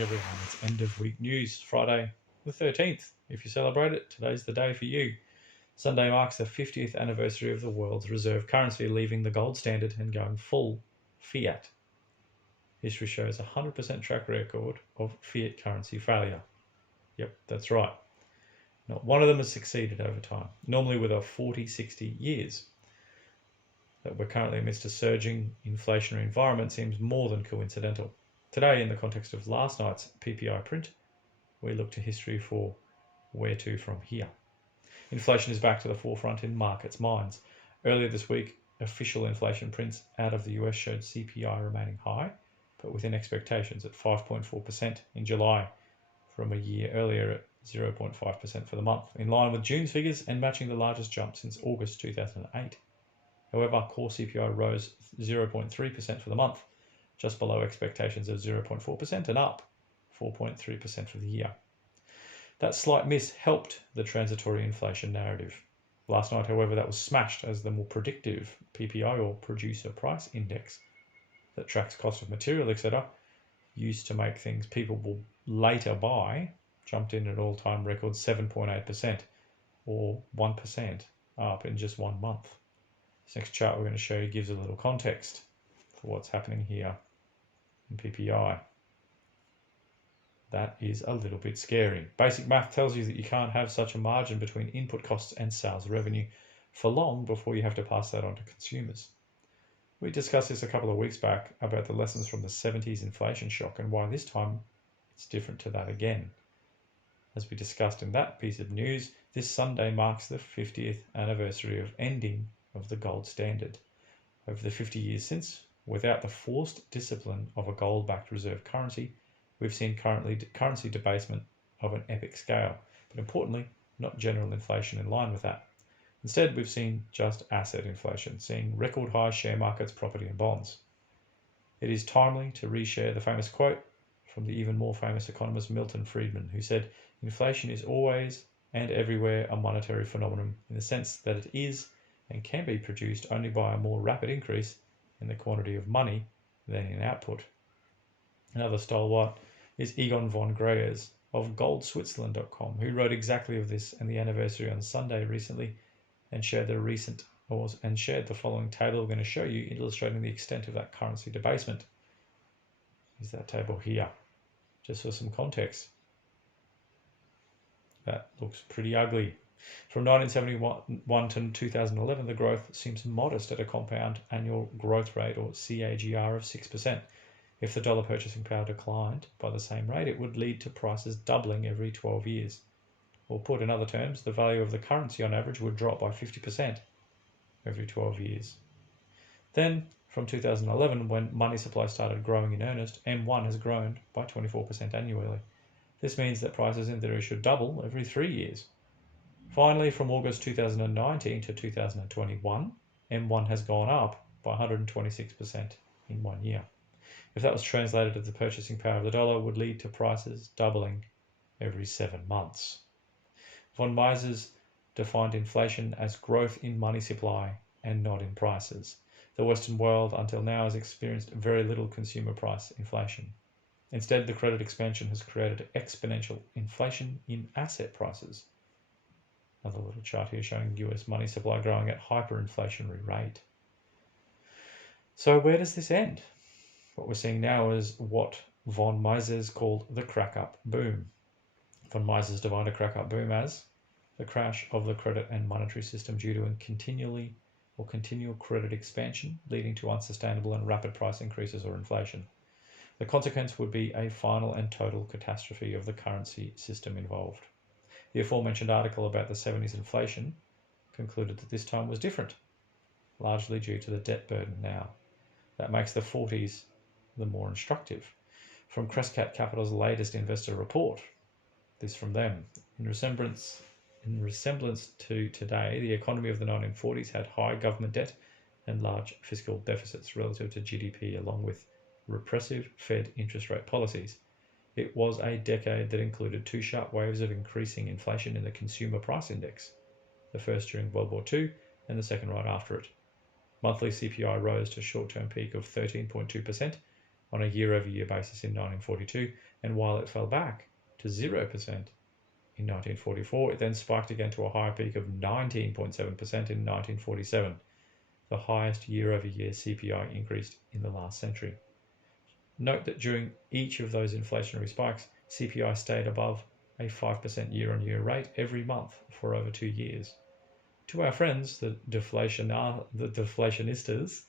Everyone, it's end of week news, Friday the 13th. If you celebrate it, today's the day for you. Sunday marks the 50th anniversary of the world's reserve currency leaving the gold standard and going full fiat. History shows a 100% track record of fiat currency failure. Yep, that's right. Not one of them has succeeded over time, normally with a 40-60 years. That we're currently amidst a surging inflationary environment seems more than coincidental. Today, in the context of last night's PPI print, we look to history for where to from here. Inflation is back to the forefront in markets' minds. Earlier this week, official inflation prints out of the US showed CPI remaining high, but within expectations at 5.4% in July, from a year earlier at 0.5% for the month, in line with June's figures and matching the largest jump since August 2008. However, core CPI rose 0.3% for the month, just below expectations of 0.4% and up 4.3% for the year. That slight miss helped the transitory inflation narrative. Last night, however, that was smashed as the more predictive PPI, or producer price index, that tracks cost of material, etc., used to make things people will later buy, jumped in at all-time record 7.8%, or 1% up in just 1 month. This next chart we're going to show you gives a little context for what's happening here in PPI. That is a little bit scary. Basic math tells you that you can't have such a margin between input costs and sales revenue for long before you have to pass that on to consumers. We discussed this a couple of weeks back about the lessons from the 70s inflation shock and why this time it's different to that again. As we discussed in that piece of news, this Sunday marks the 50th anniversary of ending of the gold standard. Over the 50 years since, without the forced discipline of a gold-backed reserve currency, we've seen currency debasement of an epic scale, but importantly, not general inflation in line with that. Instead, we've seen just asset inflation, seeing record high share markets, property and bonds. It is timely to reshare the famous quote from the even more famous economist Milton Friedman, who said, "Inflation is always and everywhere a monetary phenomenon in the sense that it is and can be produced only by a more rapid increase in the quantity of money than in output." Another stalwart is Egon von Greyerz of goldswitzerland.com, who wrote exactly of this and the anniversary on Sunday recently and shared the following table we're going to show you, illustrating the extent of that currency debasement. Is that table here, just for some context. That looks pretty ugly. From 1971 to 2011, the growth seems modest at a compound annual growth rate, or CAGR, of 6%. If the dollar purchasing power declined by the same rate, it would lead to prices doubling every 12 years. Or put in other terms, the value of the currency on average would drop by 50% every 12 years. Then, from 2011, when money supply started growing in earnest, M1 has grown by 24% annually. This means that prices in theory should double every 3 years. Finally, from August 2019 to 2021, M1 has gone up by 126% in 1 year. If that was translated to the purchasing power of the dollar, would lead to prices doubling every 7 months. Von Mises defined inflation as growth in money supply and not in prices. The Western world until now has experienced very little consumer price inflation. Instead, the credit expansion has created exponential inflation in asset prices. Another little chart here showing US money supply growing at hyperinflationary rate. So where does this end? What we're seeing now is what von Mises called the crack-up boom. Von Mises defined a crack-up boom as the crash of the credit and monetary system due to continual credit expansion, leading to unsustainable and rapid price increases or inflation. The consequence would be a final and total catastrophe of the currency system involved. The aforementioned article about the 70s inflation concluded that this time was different, largely due to the debt burden now. That makes the 40s the more instructive. From Crescat Capital's latest investor report, this from them, in resemblance to today, the economy of the 1940s had high government debt and large fiscal deficits relative to GDP, along with repressive Fed interest rate policies. It was a decade that included 2 sharp waves of increasing inflation in the consumer price index, the first during World War II and the second right after it. Monthly CPI rose to a short-term peak of 13.2%, on a year-over-year basis in 1942, and while it fell back to 0% in 1944, it then spiked again to a higher peak of 19.7% in 1947, the highest year-over-year CPI increase in the last century. Note that during each of those inflationary spikes, CPI stayed above a 5% year-on-year rate every month for over 2 years. To our friends, the deflationistas,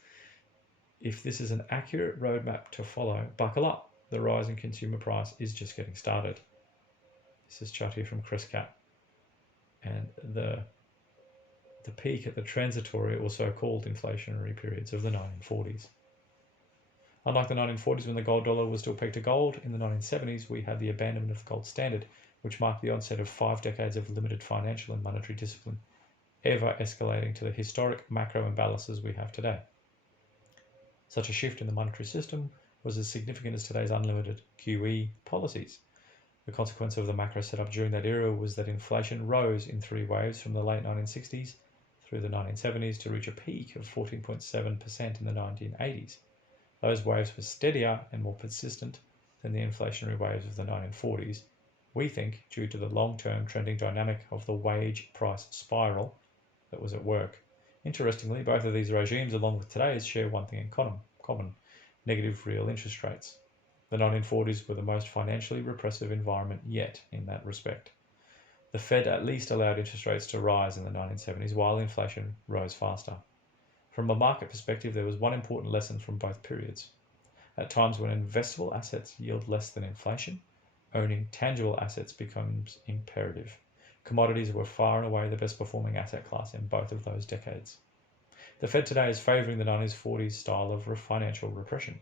if this is an accurate roadmap to follow, buckle up. The rise in consumer price is just getting started. This is chart here from Crescat. And the peak at the transitory or so-called inflationary periods of the 1940s. Unlike the 1940s when the gold dollar was still pegged to gold, in the 1970s we had the abandonment of the gold standard, which marked the onset of 5 decades of limited financial and monetary discipline, ever escalating to the historic macro imbalances we have today. Such a shift in the monetary system was as significant as today's unlimited QE policies. The consequence of the macro setup during that era was that inflation rose in 3 waves from the late 1960s through the 1970s to reach a peak of 14.7% in the 1980s. Those waves were steadier and more persistent than the inflationary waves of the 1940s, we think due to the long-term trending dynamic of the wage price spiral that was at work. Interestingly, both of these regimes, along with today's, share one thing in common: negative real interest rates. The 1940s were the most financially repressive environment yet in that respect. The Fed at least allowed interest rates to rise in the 1970s while inflation rose faster. From a market perspective, there was one important lesson from both periods. At times when investable assets yield less than inflation, owning tangible assets becomes imperative. Commodities were far and away the best performing asset class in both of those decades. The Fed today is favouring the 1940s style of financial repression.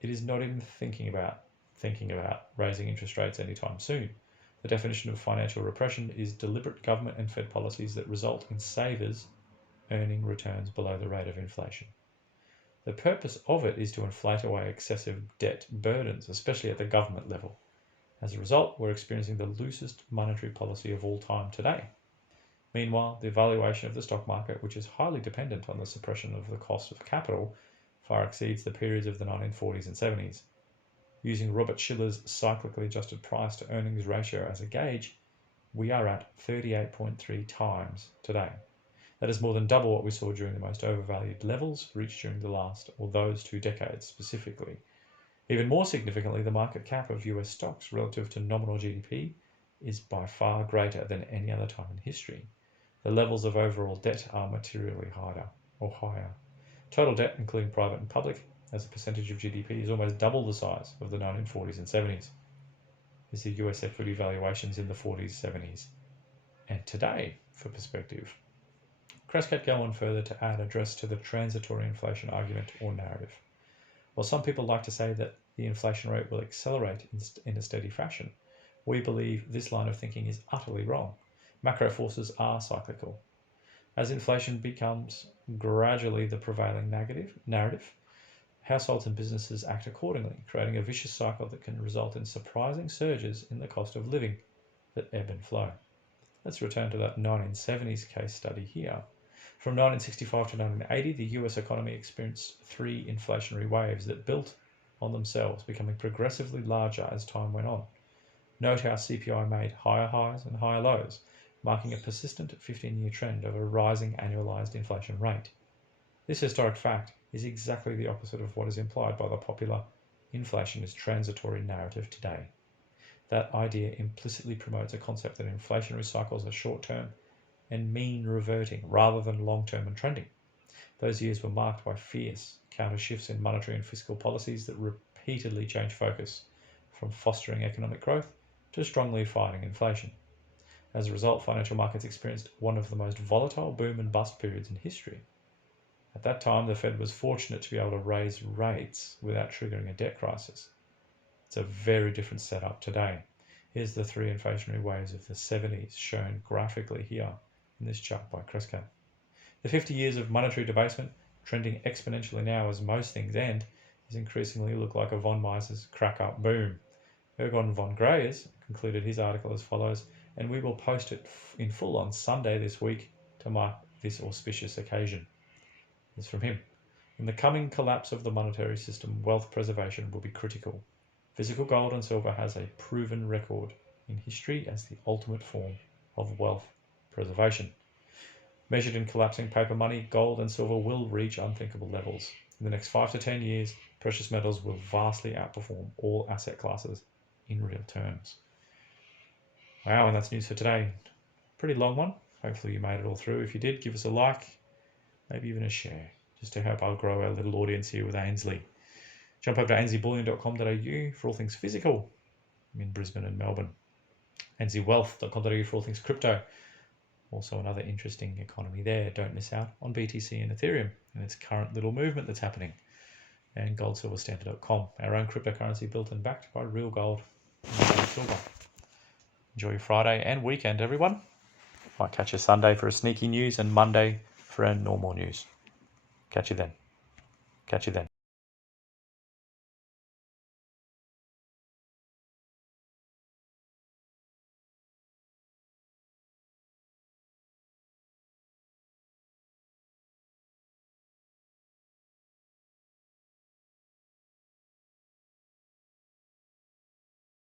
It is not even thinking about raising interest rates anytime soon. The definition of financial repression is deliberate government and Fed policies that result in savers earning returns below the rate of inflation. The purpose of it is to inflate away excessive debt burdens, especially at the government level. As a result, we're experiencing the loosest monetary policy of all time today. Meanwhile, the valuation of the stock market, which is highly dependent on the suppression of the cost of capital, far exceeds the periods of the 1940s and 70s. Using Robert Shiller's cyclically adjusted price to earnings ratio as a gauge, we are at 38.3 times today. That is more than double what we saw during the most overvalued levels reached during those 2 decades specifically. Even more significantly, the market cap of US stocks relative to nominal GDP is by far greater than any other time in history. The levels of overall debt are materially higher. Total debt, including private and public, as a percentage of GDP, is almost double the size of the 1940s and 70s. Is the US equity valuations in the 40s, 70s, and today, for perspective. Crescat go on further to add address to the transitory inflation argument or narrative. While some people like to say that the inflation rate will accelerate in a steady fashion, we believe this line of thinking is utterly wrong. Macro forces are cyclical. As inflation becomes gradually the prevailing narrative, households and businesses act accordingly, creating a vicious cycle that can result in surprising surges in the cost of living that ebb and flow. Let's return to that 1970s case study here. From 1965 to 1980, the US economy experienced 3 inflationary waves that built on themselves, becoming progressively larger as time went on. Note how CPI made higher highs and higher lows, marking a persistent 15-year trend of a rising annualized inflation rate. This historic fact is exactly the opposite of what is implied by the popular inflation is transitory narrative today. That idea implicitly promotes a concept that inflationary cycles are short-term and mean reverting rather than long-term and trending. Those years were marked by fierce counter shifts in monetary and fiscal policies that repeatedly changed focus from fostering economic growth to strongly fighting inflation. As a result, financial markets experienced one of the most volatile boom and bust periods in history. At that time, the Fed was fortunate to be able to raise rates without triggering a debt crisis. It's a very different setup today. Here's the 3 inflationary waves of the 70s shown graphically here in this chart by Crescat. The 50 years of monetary debasement, trending exponentially now as most things end, is increasingly look like a von Mises crack-up boom. Ergon von Greyers concluded his article as follows, and we will post it in full on Sunday this week to mark this auspicious occasion. It's from him. In the coming collapse of the monetary system, wealth preservation will be critical. Physical gold and silver has a proven record in history as the ultimate form of wealth preservation. Measured in collapsing paper money, gold and silver will reach unthinkable levels. In the next 5 to 10 years, precious metals will vastly outperform all asset classes in real terms. Wow, and that's news for today. Pretty long one. Hopefully you made it all through. If you did, give us a like, maybe even a share, just to help our grow our little audience here with Ainsley. Jump over to anzbullion.com.au for all things physical. I'm in Brisbane and Melbourne. anzwealth.com.au for all things crypto. Also another interesting economy there. Don't miss out on BTC and Ethereum and its current little movement that's happening. And goldsilverstandard.com, our own cryptocurrency built and backed by real gold and silver. Enjoy your Friday and weekend, everyone. Might catch you Sunday for a sneaky news and Monday for a normal news. Catch you then.